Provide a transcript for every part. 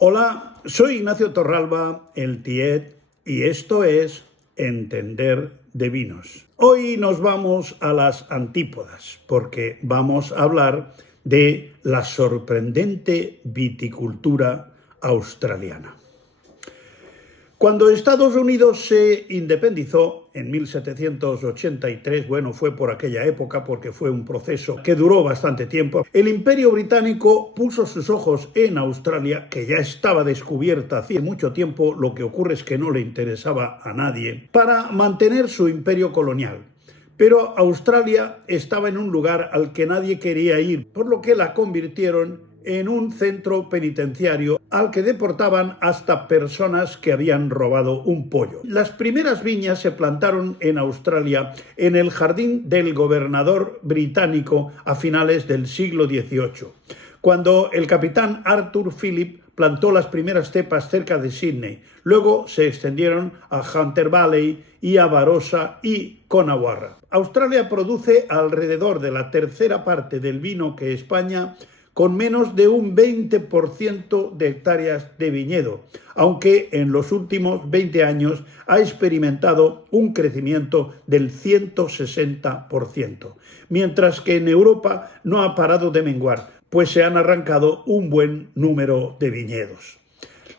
Hola, soy Ignacio Torralba, el Tiet, y esto es Entender de Vinos. Hoy nos vamos a las antípodas, porque vamos a hablar de la sorprendente viticultura australiana. Cuando Estados Unidos se independizó en 1783, bueno, fue por aquella época porque fue un proceso que duró bastante tiempo, el Imperio Británico puso sus ojos en Australia, que ya estaba descubierta hacía mucho tiempo, lo que ocurre es que no le interesaba a nadie, para mantener su imperio colonial. Pero Australia estaba en un lugar al que nadie quería ir, por lo que la convirtieron en un centro penitenciario al que deportaban hasta personas que habían robado un pollo. Las primeras viñas se plantaron en Australia en el jardín del gobernador británico a finales del siglo XVIII, cuando el capitán Arthur Phillip plantó las primeras cepas cerca de Sydney. Luego se extendieron a Hunter Valley y a Barossa y Coonawarra. Australia produce alrededor de la tercera parte del vino que España, con menos de un 20% de hectáreas de viñedo, aunque en los últimos 20 años ha experimentado un crecimiento del 160%, mientras que en Europa no ha parado de menguar, pues se han arrancado un buen número de viñedos.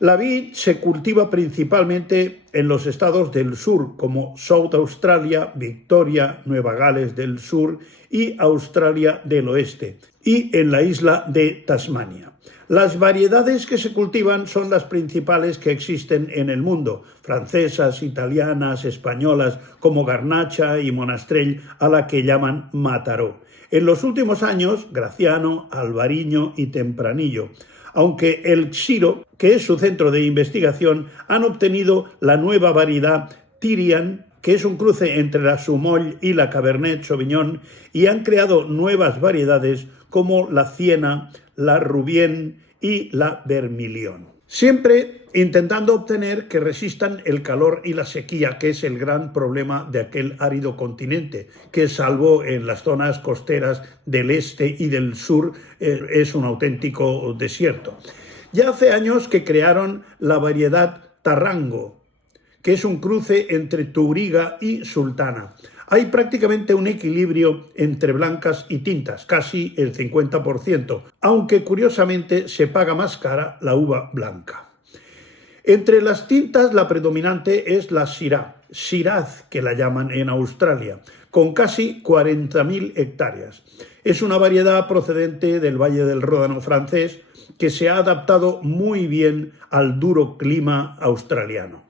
La vid se cultiva principalmente en los estados del sur, como South Australia, Victoria, Nueva Gales del Sur y Australia del Oeste, y en la isla de Tasmania. Las variedades que se cultivan son las principales que existen en el mundo, francesas, italianas, españolas, como Garnacha y Monastrell, a la que llaman Mataró. En los últimos años, Graciano, Albariño y Tempranillo, aunque el Xiro, que es su centro de investigación, han obtenido la nueva variedad Tyrian, que es un cruce entre la Sumoll y la Cabernet Sauvignon, y han creado nuevas variedades como la Siena, la Rubien y la Vermilion. Siempre intentando obtener que resistan el calor y la sequía, que es el gran problema de aquel árido continente, que salvo en las zonas costeras del este y del sur es un auténtico desierto. Ya hace años que crearon la variedad Tarango, que es un cruce entre Touriga y Sultana. Hay prácticamente un equilibrio entre blancas y tintas, casi el 50%, aunque curiosamente se paga más cara la uva blanca. Entre las tintas la predominante es la Syrah, Shiraz que la llaman en Australia, con casi 40.000 hectáreas. Es una variedad procedente del Valle del Ródano francés que se ha adaptado muy bien al duro clima australiano.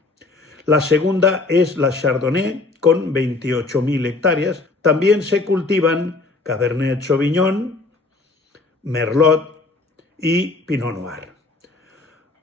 La segunda es la Chardonnay, con 28.000 hectáreas. También se cultivan Cabernet Sauvignon, Merlot y Pinot Noir.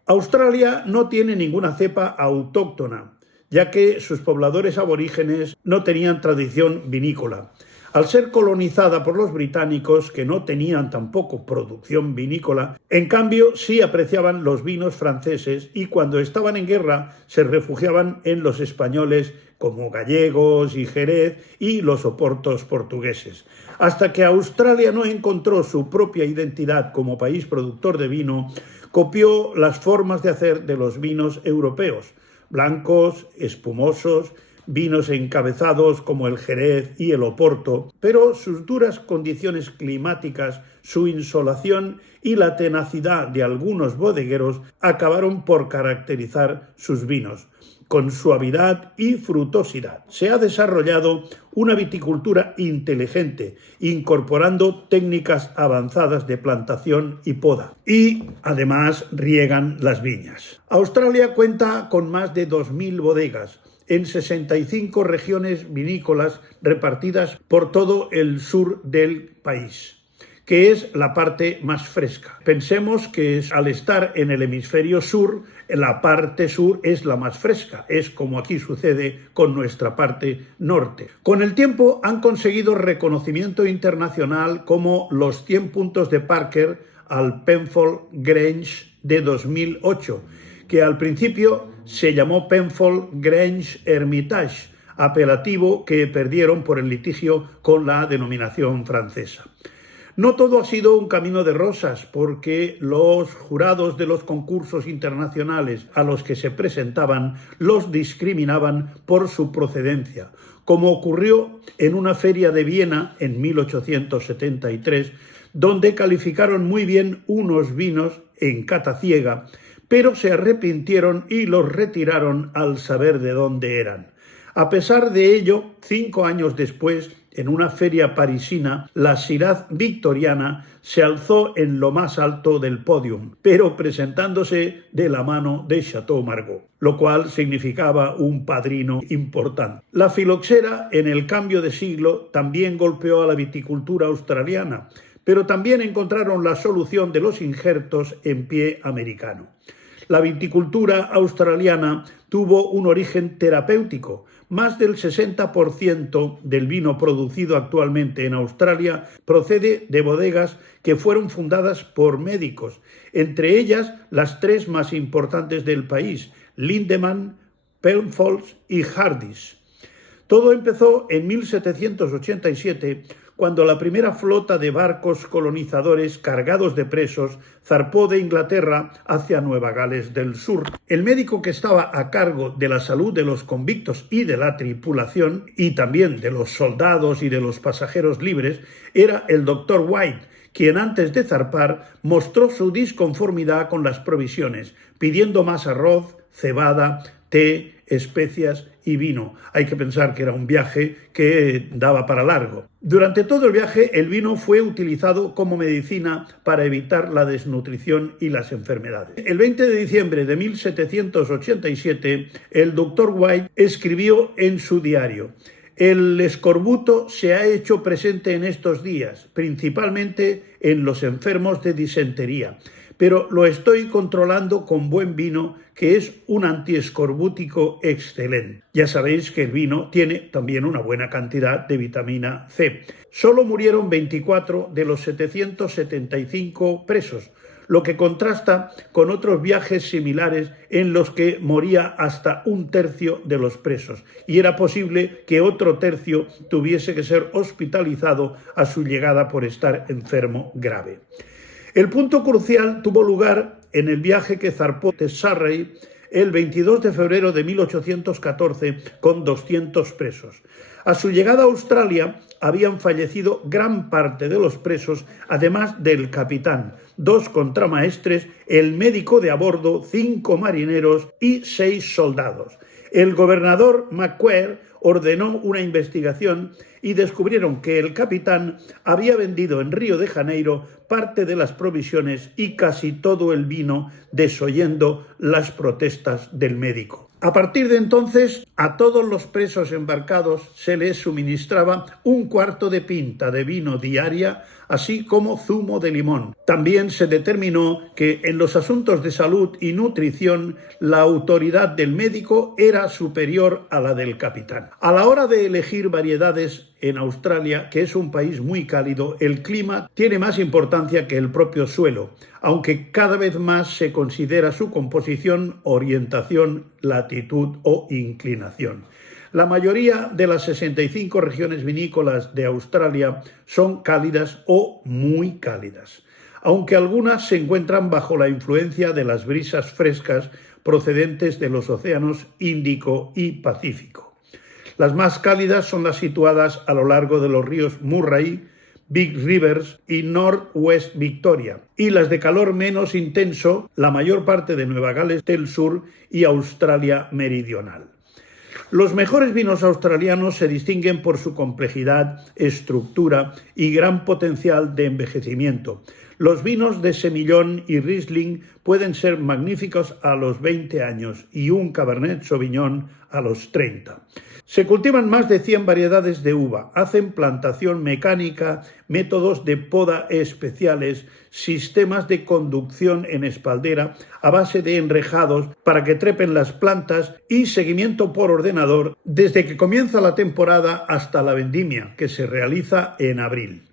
Australia no tiene ninguna cepa autóctona, ya que sus pobladores aborígenes no tenían tradición vinícola. Al ser colonizada por los británicos, que no tenían tampoco producción vinícola, en cambio sí apreciaban los vinos franceses y cuando estaban en guerra se refugiaban en los españoles como gallegos y Jerez y los oportos portugueses. Hasta que Australia no encontró su propia identidad como país productor de vino, copió las formas de hacer de los vinos europeos, blancos, espumosos, vinos encabezados como el Jerez y el Oporto, pero sus duras condiciones climáticas, su insolación y la tenacidad de algunos bodegueros acabaron por caracterizar sus vinos, con suavidad y frutosidad. Se ha desarrollado una viticultura inteligente, incorporando técnicas avanzadas de plantación y poda, y además riegan las viñas. Australia cuenta con más de 2.000 bodegas, en 65 regiones vinícolas repartidas por todo el sur del país, que es la parte más fresca. Pensemos que al estar en el hemisferio sur, la parte sur es la más fresca, es como aquí sucede con nuestra parte norte. Con el tiempo han conseguido reconocimiento internacional como los 100 puntos de Parker al Penfolds Grange de 2008, que al principio se llamó Penfolds Grange Hermitage, apelativo que perdieron por el litigio con la denominación francesa. No todo ha sido un camino de rosas, porque los jurados de los concursos internacionales a los que se presentaban los discriminaban por su procedencia, como ocurrió en una feria de Viena en 1873, donde calificaron muy bien unos vinos en cata ciega, pero se arrepintieron y los retiraron al saber de dónde eran. A pesar de ello, 5 años después, en una feria parisina, la Syrah victoriana se alzó en lo más alto del podium, pero presentándose de la mano de Chateau Margaux, lo cual significaba un padrino importante. La filoxera, en el cambio de siglo, también golpeó a la viticultura australiana, pero también encontraron la solución de los injertos en pie americano. La viticultura australiana tuvo un origen terapéutico. Más del 60% del vino producido actualmente en Australia procede de bodegas que fueron fundadas por médicos, entre ellas las 3 más importantes del país, Lindeman, Penfolds y Hardy's. Todo empezó en 1787, cuando la primera flota de barcos colonizadores cargados de presos zarpó de Inglaterra hacia Nueva Gales del Sur. El médico que estaba a cargo de la salud de los convictos y de la tripulación, y también de los soldados y de los pasajeros libres, era el Dr. White, quien antes de zarpar mostró su disconformidad con las provisiones, pidiendo más arroz, cebada, té, especias y vino. Hay que pensar que era un viaje que daba para largo. Durante todo el viaje, el vino fue utilizado como medicina para evitar la desnutrición y las enfermedades. El 20 de diciembre de 1787, el Dr. White escribió en su diario: el escorbuto se ha hecho presente en estos días, principalmente en los enfermos de disentería, pero lo estoy controlando con buen vino, que es un antiescorbútico excelente. Ya sabéis que el vino tiene también una buena cantidad de vitamina C. Solo murieron 24 de los 775 presos, lo que contrasta con otros viajes similares en los que moría hasta 1/3 de los presos, y era posible que otro tercio tuviese que ser hospitalizado a su llegada por estar enfermo grave. El punto crucial tuvo lugar en el viaje que zarpó de Surrey el 22 de febrero de 1814 con 200 presos. A su llegada a Australia habían fallecido gran parte de los presos, además del capitán, 2 contramaestres, el médico de a bordo, 5 marineros y 6 soldados. El gobernador Macquarie ordenó una investigación y descubrieron que el capitán había vendido en Río de Janeiro parte de las provisiones y casi todo el vino, desoyendo las protestas del médico. A partir de entonces, a todos los presos embarcados se les suministraba 1/4 de pinta de vino diaria, así como zumo de limón. También se determinó que en los asuntos de salud y nutrición la autoridad del médico era superior a la del capitán. A la hora de elegir variedades en Australia, que es un país muy cálido, el clima tiene más importancia que el propio suelo, aunque cada vez más se considera su composición, orientación, latitud o inclinación. La mayoría de las 65 regiones vinícolas de Australia son cálidas o muy cálidas, aunque algunas se encuentran bajo la influencia de las brisas frescas procedentes de los océanos Índico y Pacífico. Las más cálidas son las situadas a lo largo de los ríos Murray, Big Rivers y North West Victoria, y las de calor menos intenso, la mayor parte de Nueva Gales del Sur y Australia Meridional. Los mejores vinos australianos se distinguen por su complejidad, estructura y gran potencial de envejecimiento. Los vinos de Semillon y Riesling pueden ser magníficos a los 20 años y un Cabernet Sauvignon a los 30. Se cultivan más de 100 variedades de uva, hacen plantación mecánica, métodos de poda especiales, sistemas de conducción en espaldera a base de enrejados para que trepen las plantas y seguimiento por ordenador desde que comienza la temporada hasta la vendimia, que se realiza en abril.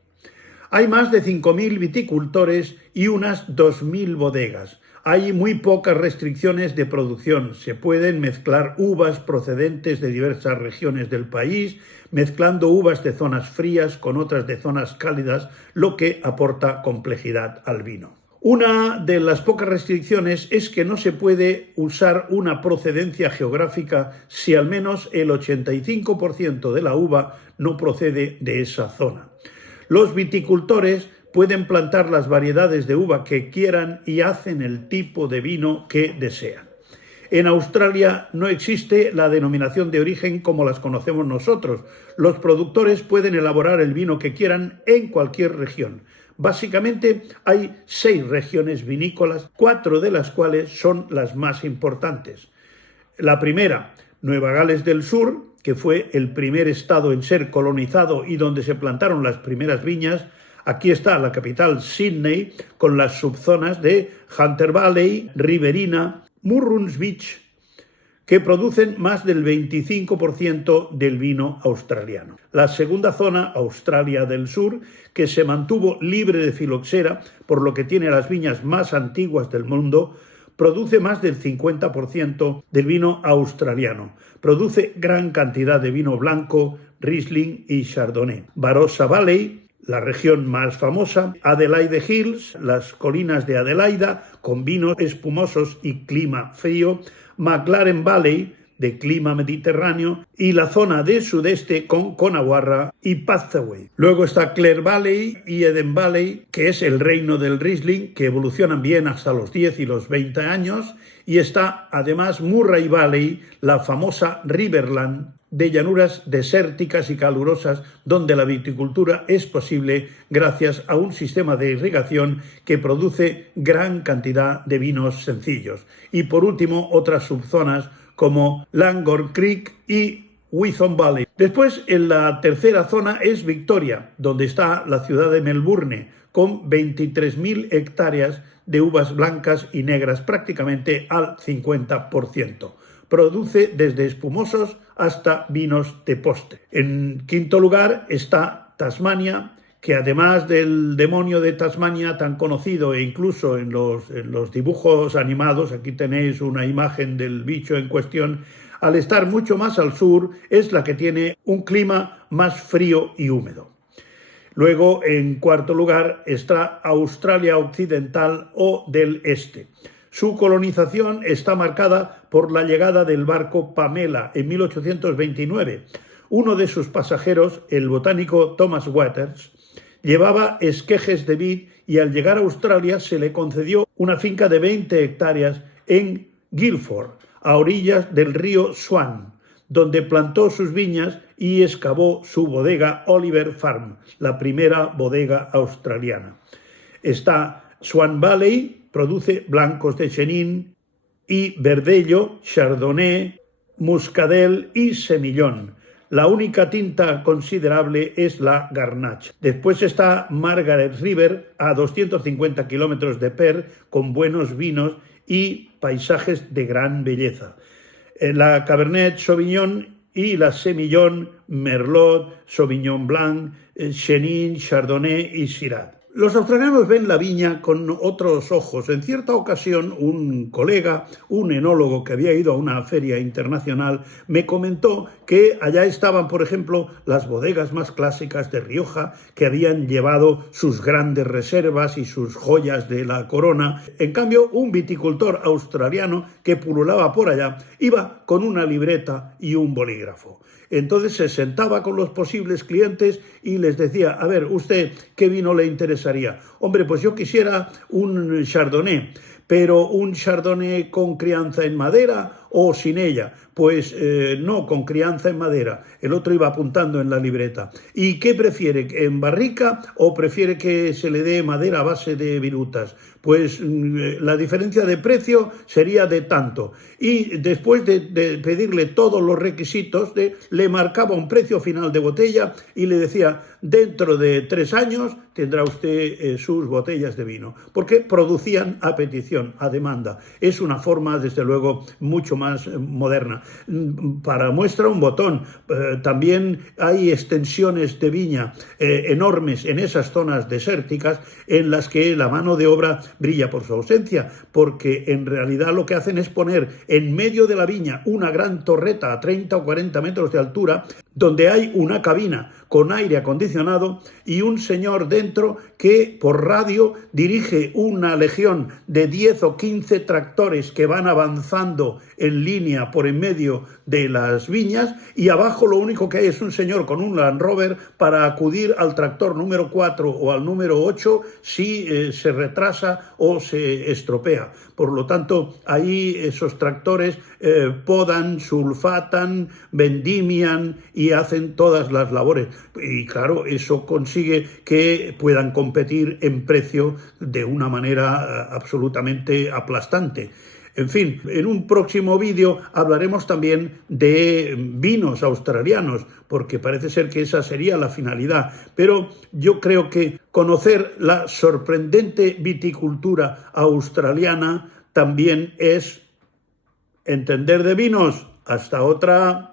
Hay más de 5.000 viticultores y unas 2.000 bodegas. Hay muy pocas restricciones de producción. Se pueden mezclar uvas procedentes de diversas regiones del país, mezclando uvas de zonas frías con otras de zonas cálidas, lo que aporta complejidad al vino. Una de las pocas restricciones es que no se puede usar una procedencia geográfica si al menos el 85% de la uva no procede de esa zona. Los viticultores pueden plantar las variedades de uva que quieran y hacen el tipo de vino que desean. En Australia no existe la denominación de origen como las conocemos nosotros. Los productores pueden elaborar el vino que quieran en cualquier región. Básicamente hay 6 regiones vinícolas, 4 de las cuales son las más importantes. La primera, Nueva Gales del Sur, que fue el primer estado en ser colonizado y donde se plantaron las primeras viñas. Aquí está la capital, Sydney, con las subzonas de Hunter Valley, Riverina, Murruns Beach, que producen más del 25% del vino australiano. La segunda zona, Australia del Sur, que se mantuvo libre de filoxera, por lo que tiene las viñas más antiguas del mundo, produce más del 50% del vino australiano. Produce gran cantidad de vino blanco, Riesling y Chardonnay. Barossa Valley, la región más famosa, Adelaide Hills, las colinas de Adelaida, con vinos espumosos y clima frío, Maclaren Valley, de clima mediterráneo, y la zona del sudeste con Coonawarra y Pathway. Luego está Clare Valley y Eden Valley, que es el reino del Riesling, que evolucionan bien hasta los 10 y los 20 años, y está además Murray Valley, la famosa Riverland, de llanuras desérticas y calurosas, donde la viticultura es posible gracias a un sistema de irrigación que produce gran cantidad de vinos sencillos. Y por último, otras subzonas como Langor Creek y Witham Valley. Después, en la tercera zona es Victoria, donde está la ciudad de Melbourne, con 23.000 hectáreas de uvas blancas y negras, prácticamente al 50%. Produce desde espumosos hasta vinos de postre. En quinto lugar está Tasmania, que además del demonio de Tasmania tan conocido e incluso en los dibujos animados, aquí tenéis una imagen del bicho en cuestión, al estar mucho más al sur es la que tiene un clima más frío y húmedo. Luego, en cuarto lugar, está Australia Occidental o del Este. Su colonización está marcada por la llegada del barco Pamela en 1829. Uno de sus pasajeros, el botánico Thomas Waters, llevaba esquejes de vid y al llegar a Australia se le concedió una finca de 20 hectáreas en Guildford, a orillas del río Swan, donde plantó sus viñas y excavó su bodega Oliver Farm, la primera bodega australiana. Está Swan Valley, produce blancos de Chenin y Verdelho, Chardonnay, Muscadel y Semillón. La única tinta considerable es la Garnacha. Después está Margaret River, a 250 kilómetros de Perth, con buenos vinos y paisajes de gran belleza. La Cabernet Sauvignon y la Semillón, Merlot, Sauvignon Blanc, Chenin, Chardonnay y Syrah. Los australianos ven la viña con otros ojos. En cierta ocasión, un colega, un enólogo que había ido a una feria internacional, me comentó que allá estaban, por ejemplo, las bodegas más clásicas de Rioja, que habían llevado sus grandes reservas y sus joyas de la corona. En cambio, un viticultor australiano que pululaba por allá iba con una libreta y un bolígrafo. Entonces se sentaba con los posibles clientes y les decía, a ver, ¿usted qué vino le interesaría? Hombre, pues yo quisiera un Chardonnay, pero un Chardonnay con crianza en madera o sin ella. Pues no, con crianza en madera. El otro iba apuntando en la libreta. ¿Y qué prefiere, en barrica o prefiere que se le dé madera a base de virutas? Pues la diferencia de precio sería de tanto. Y después de pedirle todos los requisitos, le marcaba un precio final de botella y le decía, dentro de 3 años tendrá usted sus botellas de vino. Porque producían a petición, a demanda. Es una forma, desde luego, mucho más moderna. Para muestra un botón, también hay extensiones de viña enormes en esas zonas desérticas en las que la mano de obra brilla por su ausencia, porque en realidad lo que hacen es poner en medio de la viña una gran torreta a 30 o 40 metros de altura, donde hay una cabina con aire acondicionado y un señor dentro que por radio dirige una legión de 10 o 15 tractores que van avanzando en línea por en medio de las viñas, y abajo lo único que hay es un señor con un Land Rover para acudir al tractor número 4 o al número 8 si se retrasa o se estropea. Por lo tanto, ahí esos tractores podan, sulfatan, vendimian y hacen todas las labores. Y claro, eso consigue que puedan competir en precio de una manera absolutamente aplastante. En fin, en un próximo vídeo hablaremos también de vinos australianos, porque parece ser que esa sería la finalidad. Pero yo creo que conocer la sorprendente viticultura australiana también es entender de vinos. Hasta otra.